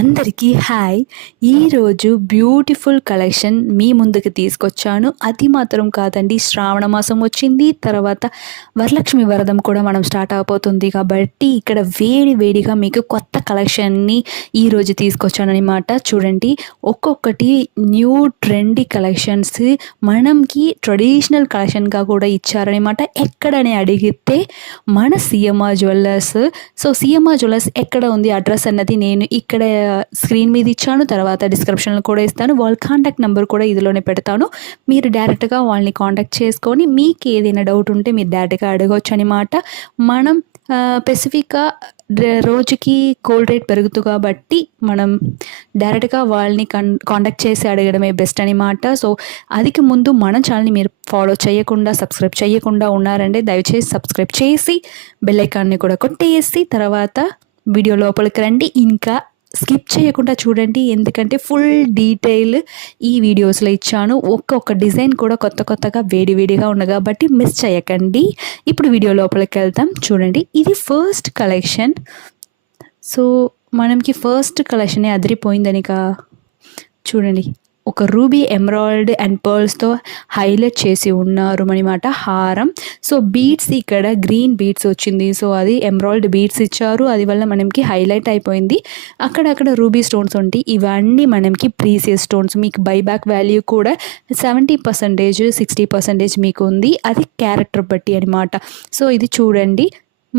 అందరికీ హాయ్. ఈరోజు beautiful collection మీ ముందుకు తీసుకొచ్చాను. అది మాత్రం కాదండి, శ్రావణ మాసం వచ్చింది, తర్వాత వరలక్ష్మి వ్రతం కూడా మనం స్టార్ట్ అవబోతుంది కాబట్టి ఇక్కడ వేడిగా మీకు కొత్త కలెక్షన్ని ఈరోజు తీసుకొచ్చానమాట. చూడండి, ఒక్కొక్కటి న్యూ ట్రెండీ కలెక్షన్స్ మనకి ట్రెడిషనల్ కలెక్షన్గా కూడా ఇచ్చారనమాట. ఎక్కడని అడిగితే మన CMR jewellers. So CMR jewellers ఎక్కడ ఉంది అడ్రస్ అన్నది నేను ఇక్కడ స్క్రీన్ మీద ఇచ్చాను, తర్వాత డిస్క్రిప్షన్లో కూడా ఇస్తాను. వాళ్ళ కాంటాక్ట్ నెంబర్ కూడా ఇదిలోనే పెడతాను. మీరు డైరెక్ట్గా వాళ్ళని కాంటాక్ట్ చేసుకొని మీకు ఏదైనా డౌట్ ఉంటే మీరు డైరెక్ట్గా అడగవచ్చు అనమాట. మనం స్పెసిఫిక్గా రోజుకి గోల్డ్ రేట్ పెరుగుతుంది కాబట్టి మనం డైరెక్ట్గా వాళ్ళని కాంటాక్ట్ చేసి అడగడమే బెస్ట్ అనమాట. సో అదికి ముందు మన ఛానల్ని మీరు ఫాలో చేయకుండా సబ్స్క్రైబ్ చేయకుండా ఉన్నారంటే దయచేసి సబ్స్క్రైబ్ చేసి బెల్ ఐకాన్ని కూడా కొట్టేసి తర్వాత వీడియో లోపలికి రండి. ఇంకా స్కిప్ చేయకుండా చూడండి, ఎందుకంటే ఫుల్ డీటెయిల్ ఈ వీడియోస్లో ఇచ్చాను. ఒక్కొక్క డిజైన్ కూడా కొత్తగా వేడిగా ఉంది కాబట్టి మిస్ చేయకండి. ఇప్పుడు వీడియో లోపలికి వెళ్తాం. చూడండి, ఇది ఫస్ట్ కలెక్షన్. సో మనకి ఫస్ట్ కలెక్షనే అదిరిపోయిందనిక. చూడండి, ఒక రూబీ ఎమరాల్డ్ అండ్ పర్ల్స్తో హైలైట్ చేసి ఉన్నారు అనమాట హారం. సో బీడ్స్ ఇక్కడ గ్రీన్ బీడ్స్ వచ్చింది. సో అది ఎమరాల్డ్ బీడ్స్ ఇచ్చారు, అది వల్ల మనకి హైలైట్ అయిపోయింది. అక్కడక్కడ రూబీ స్టోన్స్ ఉంటాయి, ఇవన్నీ మనకి ప్రీసియస్ స్టోన్స్. మీకు బైబ్యాక్ వాల్యూ కూడా 70% 60% మీకు ఉంది, అది క్యారెక్టర్ బట్టి అనమాట. సో ఇది చూడండి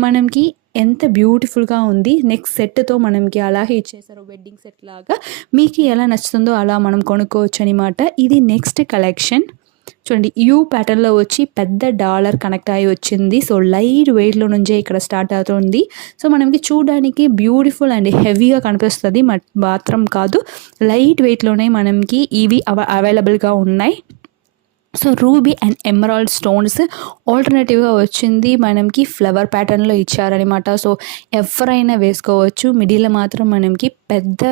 మనకి ఎంత బ్యూటిఫుల్గా ఉంది. నెక్స్ట్ సెట్తో మనకి అలాగే ఇచ్చేసారు, వెడ్డింగ్ సెట్ లాగా. మీకు ఎలా నచ్చుతుందో అలా మనం కొనుక్కోవచ్చు అనమాట. ఇది నెక్స్ట్ కలెక్షన్. చూడండి, యూ ప్యాటర్న్లో వచ్చి పెద్ద డాలర్ కనెక్ట్ అయ్యి వచ్చింది. సో లైట్ వెయిట్లో నుంచే ఇక్కడ స్టార్ట్ అవుతుంది. సో మనకి చూడడానికి బ్యూటిఫుల్ అండ్ హెవీగా కనిపిస్తుంది మాత్రం కాదు, లైట్ వెయిట్లోనే మనకి ఇవి అవైలబుల్గా ఉన్నాయి. So ruby and emerald stones ఆల్టర్నేటివ్గా వచ్చింది, మనకి ఫ్లవర్ ప్యాటర్న్లో ఇచ్చారనమాట. సో ఎవరైనా వేసుకోవచ్చు. మిడిల్లో మాత్రం మనకి పెద్ద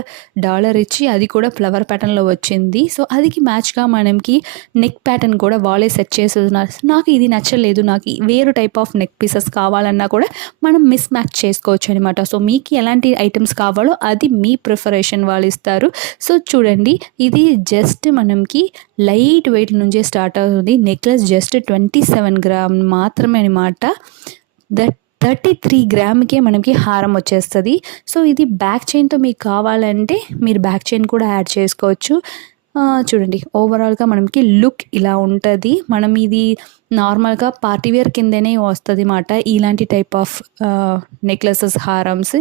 డాలర్ ఇచ్చి అది కూడా ఫ్లవర్ ప్యాటర్న్లో వచ్చింది. సో అదికి మ్యాచ్గా మనకి నెక్ ప్యాటర్న్ కూడా వాళ్ళే సెట్ చేస్తున్నారు. నాకు ఇది నచ్చలేదు, నాకు వేరు టైప్ ఆఫ్ నెక్ పీసెస్ కావాలన్నా కూడా మనం మిస్ మ్యాచ్ చేసుకోవచ్చు అనమాట. సో మీకు ఎలాంటి ఐటమ్స్ కావాలో అది మీ ప్రిఫరేషన్ వాళ్ళు ఇస్తారు. సో చూడండి, ఇది జస్ట్ మనకి లైట్ వెయిట్ నుంచే స్టార్ట్ అవుతుంది. నెక్లెస్ జస్ట్ 27 గ్రామ్ మాత్రమే అనమాట. 33 గ్రామ్కే మనకి హారం వచ్చేస్తుంది. సో ఇది బ్యాక్ చైన్తో మీకు కావాలంటే మీరు బ్యాక్ చైన్ కూడా యాడ్ చేసుకోవచ్చు. చూడండి, ఓవరాల్గా మనకి లుక్ ఇలా ఉంటుంది. మనం ఇది నార్మల్గా పార్టీవేర్ కిందనే వస్తుంది అన్నమాట, ఇలాంటి టైప్ ఆఫ్ నెక్లెసెస్ హారమ్స్.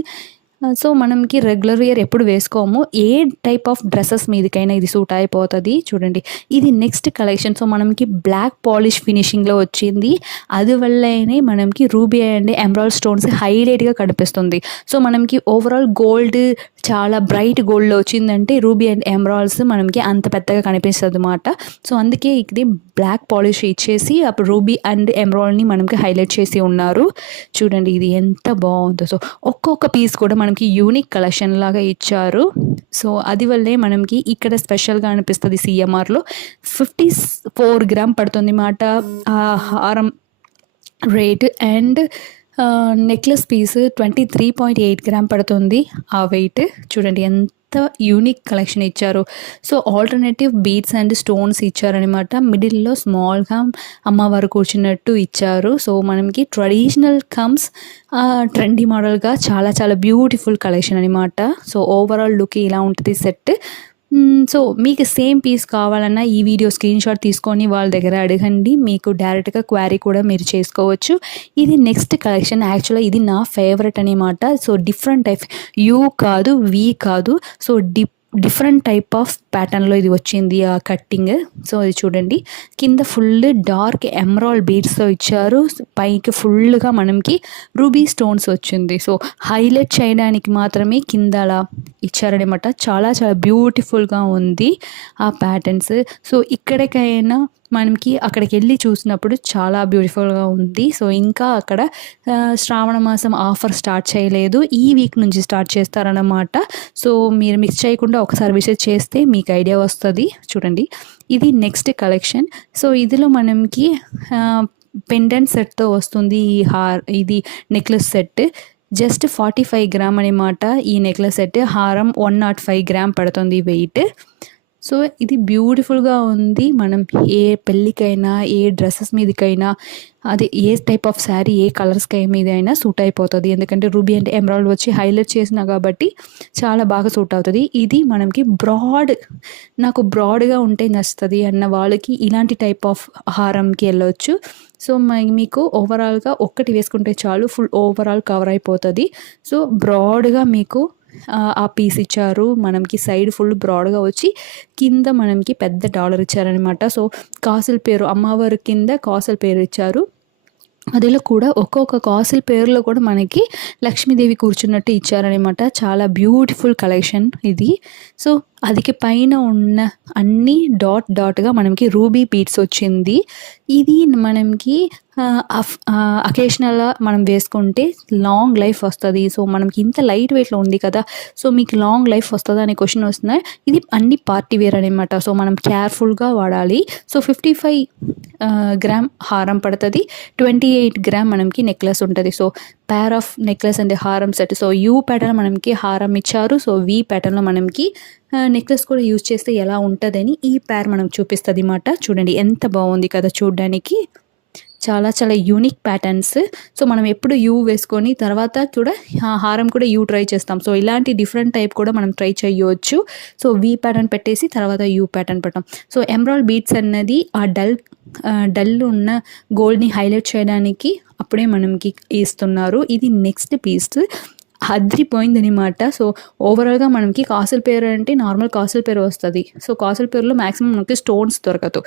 సో మనకి రెగ్యులర్ ఇయర్ ఎప్పుడు వేసుకోము, ఏ టైప్ ఆఫ్ డ్రెస్సెస్ మీదకైనా ఇది సూట్ అయిపోతుంది. చూడండి, ఇది నెక్స్ట్ కలెక్షన్. సో మనకి బ్లాక్ పాలిష్ ఫినిషింగ్లో వచ్చింది, అందువల్లనే మనకి రూబీ అండ్ ఎమరాల్డ్ స్టోన్స్ హైలైట్గా కనిపిస్తుంది. సో మనకి ఓవరాల్ గోల్డ్ చాలా బ్రైట్ గోల్డ్లో వచ్చిందంటే రూబీ అండ్ ఎమరాల్డ్స్ మనకి అంత పెద్దగా కనిపిస్తుంది అన్నమాట. సో అందుకే ఇక్కడ బ్లాక్ పాలిష్ ఇచ్చేసి అప్పుడు రూబీ అండ్ ఎమరాల్డ్ని మనకి హైలైట్ చేసి ఉన్నారు. చూడండి, ఇది ఎంత బాగుందో. సో ఒక్కొక్క పీస్ కూడా మనకి యూనిక్ కలెక్షన్ లాగా ఇచ్చారు. సో అది వల్లే మనకి ఇక్కడ స్పెషల్గా అనిపిస్తుంది. సిఎంఆర్లో 54 గ్రామ్ పడుతుంది అన్నమాట ఆ హారం rate, and necklace piece 23.8 gram పడుతుంది ఆ వెయిట్. చూడండి ఎంత యూనిక్ కలెక్షన్ ఇచ్చారు. So alternative beads and stones ఇచ్చారనమాట. మిడిల్లో స్మాల్గా అమ్మవారు కూర్చున్నట్టు ఇచ్చారు. సో మనకి ట్రెడిషనల్ కమ్స్ ట్రెండీ మోడల్గా చాలా బ్యూటిఫుల్ కలెక్షన్ అనమాట. సో ఓవరాల్ లుక్ ఇలా ఉంటుంది సెట్. సో మీకు సేమ్ పీస్ కావాలన్నా ఈ వీడియో స్క్రీన్ షాట్ తీసుకొని వాళ్ళ దగ్గర అడగండి, మీకు డైరెక్ట్గా క్వారీ కూడా మీరు చేసుకోవచ్చు. ఇది నెక్స్ట్ కలెక్షన్. యాక్చువల్గా ఇది నా ఫేవరెట్ అనమాట. సో డిఫరెంట్ టైప్, యూ కాదు, వీ కాదు, సో డిఫరెంట్ టైప్ ఆఫ్ ప్యాటర్న్లో ఇది వచ్చింది ఆ కట్టింగ్. సో ఇది చూడండి, కింద ఫుల్ డార్క్ ఎమరాల్డ్ బీడ్స్తో ఇచ్చారు, పైకి ఫుల్గా మనకి రూబీ స్టోన్స్ వచ్చింది. సో హైలైట్ చేయడానికి మాత్రమే కింద అలా ఇచ్చారనమాట. చాలా బ్యూటిఫుల్గా ఉంది ఆ ప్యాటర్న్స్. సో ఇక్కడికైనా మనకి అక్కడికి వెళ్ళి చూసినప్పుడు చాలా బ్యూటిఫుల్గా ఉంది. సో ఇంకా అక్కడ శ్రావణ మాసం ఆఫర్ స్టార్ట్ చేయలేదు, ఈ వీక్ నుంచి స్టార్ట్ చేస్తారన్నమాట. సో మీరు మిక్స్ చేయకుండా ఒకసారి విజిట్ చేస్తే మీకు ఐడియా వస్తుంది. చూడండి, ఇది నెక్స్ట్ కలెక్షన్. సో ఇదిలో మనకి పెండెంట్ సెట్తో వస్తుంది ఇది నెక్లెస్ సెట్. జస్ట్ 45 గ్రామ్ అనమాట ఈ నెక్లెస్ సెట్. హారం 105 గ్రామ్ పడుతుంది వెయిట్. సో ఇది బ్యూటిఫుల్గా ఉంది. మనం ఏ పెళ్ళికైనా, ఏ డ్రెస్సెస్ మీదకైనా, అది ఏ టైప్ ఆఫ్ శారీ, ఏ కలర్స్కి మీద అయినా సూట్ అయిపోతుంది. ఎందుకంటే రూబీ అండ్ ఎమరాల్డ్ వచ్చి హైలైట్ చేసినా కాబట్టి చాలా బాగా సూట్ అవుతుంది. ఇది మనకి నాకు బ్రాడ్గా ఉంటే నచ్చుతుంది అన్న వాళ్ళకి ఇలాంటి టైప్ ఆఫ్ హారంకి వెళ్ళొచ్చు. సో మీకు ఓవరాల్గా ఒక్కటి వేసుకుంటే చాలు, ఫుల్ ఓవరాల్ కవర్ అయిపోతుంది. సో బ్రాడ్గా మీకు ఆ పీస్ ఇచ్చారు. మనకి సైడ్ ఫుల్ బ్రాడ్గా వచ్చి కింద మనకి పెద్ద డాలర్ ఇచ్చారనమాట. సో కాసుల పేరు, అమ్మవారి కింద కాసుల పేరు ఇచ్చారు. అదిలో కూడా ఒక్కొక్క కాసుల పేరులో కూడా మనకి లక్ష్మీదేవి కూర్చున్నట్టు ఇచ్చారనమాట. చాలా బ్యూటిఫుల్ కలెక్షన్ ఇది. సో అదికి పైన ఉన్న అన్ని డాట్గా మనకి రూబీ బీడ్స్ వచ్చింది. ఇది మనకి అకేషనల్గా మనం వేసుకుంటే లాంగ్ లైఫ్ వస్తుంది. సో మనకి ఇంత లైట్ వెయిట్లో ఉంది కదా, సో మీకు లాంగ్ లైఫ్ వస్తుందా అనే క్వశ్చన్ వస్తున్నాయి. ఇది అన్ని పార్టీ వేర్ అనమాట. సో మనం కేర్ఫుల్గా వాడాలి. సో 55 గ్రామ్ హారం పడుతుంది, 28 గ్రామ్ మనకి నెక్లెస్ ఉంటుంది. So pair of necklace and హారం సెట్. సో యూ ప్యాటర్న్ మనకి హారం ఇచ్చారు. సో వి ప్యాటర్న్లో మనకి నెక్లెస్ కూడా యూజ్ చేస్తే ఎలా ఉంటుందని ఈ పేర్ మనకు చూపిస్తుంది అన్నమాట. చూడండి ఎంత బాగుంది కదా చూడడానికి. చాలా చాలా యూనిక్ ప్యాటర్న్స్. సో మనం ఎప్పుడు యూ వేసుకొని తర్వాత కూడా హారం కూడా యూ ట్రై చేస్తాం. సో ఇలాంటి డిఫరెంట్ టైప్ కూడా మనం ట్రై చేయవచ్చు. సో వి ప్యాటర్న్ పెట్టేసి తర్వాత యూ ప్యాటర్న్ పెట్టాం. సో ఎమరాల్డ్ బీడ్స్ అన్నది ఆ డల్ ఉన్న గోల్డ్ని హైలైట్ చేయడానికి అప్పుడే మనకి ఇస్తున్నారు. ఇది నెక్స్ట్ పీస్ అదిరిపోయిందనమాట. సో ఓవరాల్గా మనకి కాసుల పేరు అంటే నార్మల్ కాసుల పేరు వస్తుంది. సో కాసుల పేరులో మ్యాక్సిమం మనకి స్టోన్స్ దొరకదు.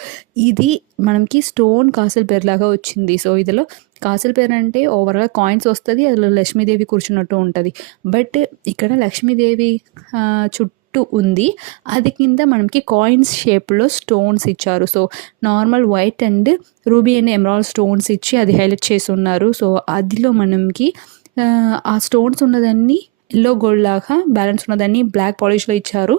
ఇది మనకి స్టోన్ కాసుల పేరు లాగా వచ్చింది. సో ఇదిలో కాసుల పేరు అంటే ఓవరాల్గా కాయిన్స్ వస్తుంది, అందులో లక్ష్మీదేవి కూర్చున్నట్టు ఉంటుంది. బట్ ఇక్కడ లక్ష్మీదేవి చుట్టూ ఉంది, అది కింద మనకి కాయిన్స్ షేప్లో స్టోన్స్ ఇచ్చారు. So normal white and ruby and emerald stones ఇచ్చి అది హైలైట్ చేసి ఉన్నారు. సో అదిలో మనకి ఆ స్టోన్స్ ఉన్నదాన్ని ఎల్లో గోల్డ్ లాగా, బ్యాలెన్స్ ఉన్నదాన్ని బ్లాక్ పాలిష్లో ఇచ్చారు,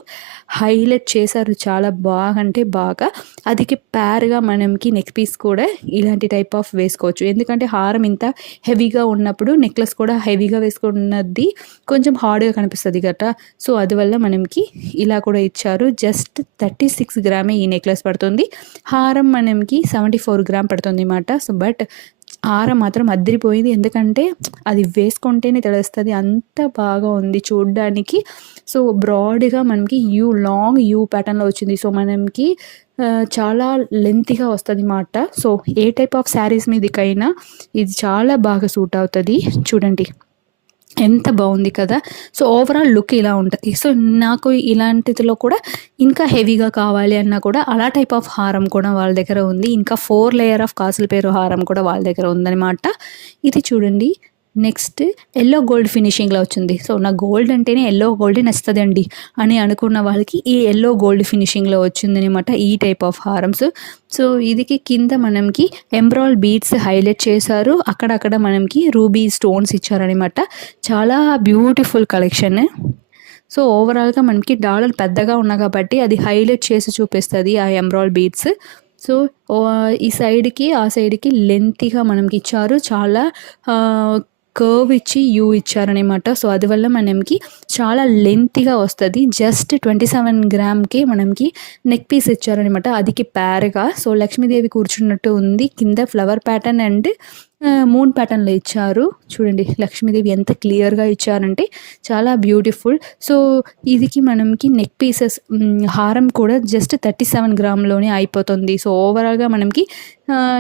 హైలైట్ చేశారు చాలా బాగా అంటే బాగా. అదికి ప్యార్గా మనకి నెక్ పీస్ కూడా ఇలాంటి టైప్ ఆఫ్ వేసుకోవచ్చు. ఎందుకంటే హారం ఇంత హెవీగా ఉన్నప్పుడు నెక్లెస్ కూడా హెవీగా వేసుకున్నది కొంచెం హార్డ్గా కనిపిస్తుంది కదా. సో అందువల్ల మనకి ఇలా కూడా ఇచ్చారు. జస్ట్ 36 గ్రామే ఈ నెక్లెస్ పడుతుంది. హారం మనకి 74 గ్రామ్ పడుతుంది అన్నమాట. సో బట్ హారం మాత్రం అదిరిపోయింది. ఎందుకంటే అది వేసుకుంటేనే తెలుస్తుంది అంత బాగా ఉంది చూడడానికి. సో బ్రాడ్గా మనకి లాంగ్ యూ ప్యాటర్న్లో వచ్చింది. సో మనకి చాలా లెంతీగా వస్తుంది అన్నమాట. So a type of saris మీదకైనా ఇది చాలా బాగా సూట్ అవుతుంది. చూడండి ఎంత బాగుంది కదా. సో ఓవరాల్ లుక్ ఇలా ఉంటుంది. సో నాకు ఇలాంటిలో కూడా ఇంకా హెవీగా కావాలి అన్నా కూడా అలా టైప్ ఆఫ్ హారం కూడా వాళ్ళ దగ్గర ఉంది. ఇంకా 4 లేయర్ ఆఫ్ కాసుల పేరు హారం కూడా వాళ్ళ దగ్గర ఉందన్నమాట. ఇది చూడండి నెక్స్ట్ ఎల్లో గోల్డ్ ఫినిషింగ్లో వచ్చింది. సో నాకు గోల్డ్ అంటేనే ఎల్లో గోల్డ్ నచ్చుతుంది అండి అని అనుకున్న వాళ్ళకి ఈ ఎల్లో గోల్డ్ ఫినిషింగ్లో వచ్చిందనమాట ఈ టైప్ ఆఫ్ హారమ్స్. సో ఇదికి కింద మనకి ఎమరాల్డ్ బీడ్స్ హైలైట్ చేశారు, అక్కడక్కడ మనకి రూబీ స్టోన్స్ ఇచ్చారనమాట. చాలా బ్యూటిఫుల్ కలెక్షన్. సో ఓవరాల్గా మనకి డాలర్ పెద్దగా ఉన్నా కాబట్టి అది హైలైట్ చేసి చూపిస్తుంది ఆ ఎమరాల్డ్ బీడ్స్. సో ఈ సైడ్కి ఆ సైడ్కి లెంతీగా మనకి ఇచ్చారు, చాలా కర్వ్ ఇచ్చి యూ ఇచ్చారనమాట. సో అందువల్ల మనకి చాలా లెంతీగా వస్తుంది. జస్ట్ 27 గ్రామ్కి మనకి నెక్ పీస్ ఇచ్చారనమాట, అదికి ప్యార్గా. సో లక్ష్మీదేవి కూర్చున్నట్టు ఉంది, కింద ఫ్లవర్ ప్యాటర్న్ అండ్ మూన్ ప్యాటర్న్లో ఇచ్చారు. చూడండి లక్ష్మీదేవి ఎంత క్లియర్గా ఇచ్చారంటే చాలా బ్యూటిఫుల్. సో ఇదికి మనకి నెక్ పీసెస్ హారం కూడా జస్ట్ 37 గ్రామ్లోనే అయిపోతుంది. సో ఓవరాల్గా మనకి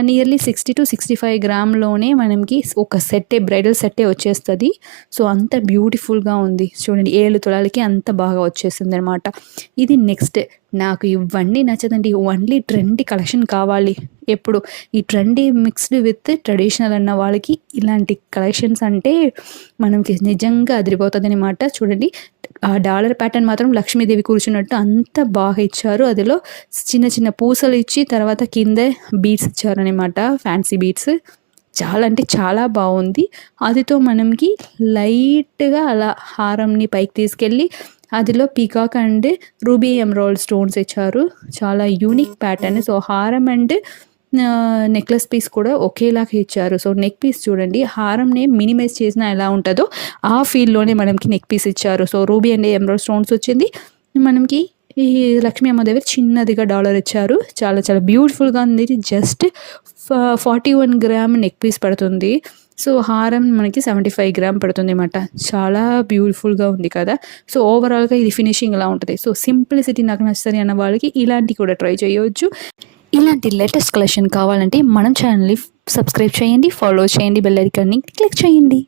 నియర్లీ 60 to 65 గ్రామ్లోనే మనకి ఒక సెట్టే, బ్రైడల్ సెట్టే వచ్చేస్తుంది. సో అంత బ్యూటిఫుల్గా ఉంది చూడండి, 7 తులాలకి అంత బాగా వచ్చేస్తుంది అనమాట. ఇది నెక్స్ట్. నాకు ఇవన్నీ నచ్చదండి, ఓన్లీ ట్రెండీ కలెక్షన్ కావాలి. ఎప్పుడు ఈ ట్రెండీ మిక్స్డ్ విత్ ట్రెడిషనల్ అన్న వాళ్ళకి ఇలాంటి కలెక్షన్స్ అంటే మనకి నిజంగా అదిరిపోతుంది అనమాట. చూడండి ఆ డాలర్ ప్యాటర్న్ మాత్రం లక్ష్మీదేవి కూర్చున్నట్టు అంత బాగా ఇచ్చారు. అదిలో చిన్న చిన్న పూసలు ఇచ్చి తర్వాత కింద బీడ్స్ ఇచ్చారనమాట, ఫ్యాన్సీ బీడ్స్. చాలా అంటే చాలా బాగుంది. అదితో మనకి లైట్గా అలా హారంని పైకి తీసుకెళ్ళి అదిలో peacock and ruby emerald stones ఇచ్చారు, చాలా యూనిక్ ప్యాటర్న్. సో హారం అండ్ నెక్లెస్ పీస్ కూడా ఒకేలాగా ఇచ్చారు. సో, నెక్ పీస్ చూడండి హారంని మినిమైజ్ చేసినా ఎలా ఉంటదో ఆ ఫీల్‌లోనే మనకి నెక్ పీస్ ఇచ్చారు. So, ruby and emerald stones వచ్చింది. మనకి ఈ లక్ష్మీ అమ్మవారి చిన్నదిగా డాలర్ ఇచ్చారు. చాలా చాలా బ్యూటిఫుల్‌గా ఉంది. ఇది జస్ట్ 41 గ్రామ్ నెక్ పీస్ పడుతుంది. సో, హారం మనకి 75 గ్రామ్ పడుతుందన్నమాట. చాలా బ్యూటిఫుల్‌గా ఉంది కదా! సో, ఓవరాల్‌గా ఇది ఫినిషింగ్ ఇలా ఉంటది. సో, సింప్లిసిటీ నాకు నచ్చుతది అన్న వాళ్ళకి ఇలాంటివి కూడా ట్రై చేయొచ్చు. ఇలాంటి లేటెస్ట్ కలెక్షన్ కావాలంటే మన ఛానల్‌ని సబ్స్క్రైబ్ చేయండి, ఫాలో చేయండి, బెల్ ఐకాన్‌ని క్లిక్ చేయండి.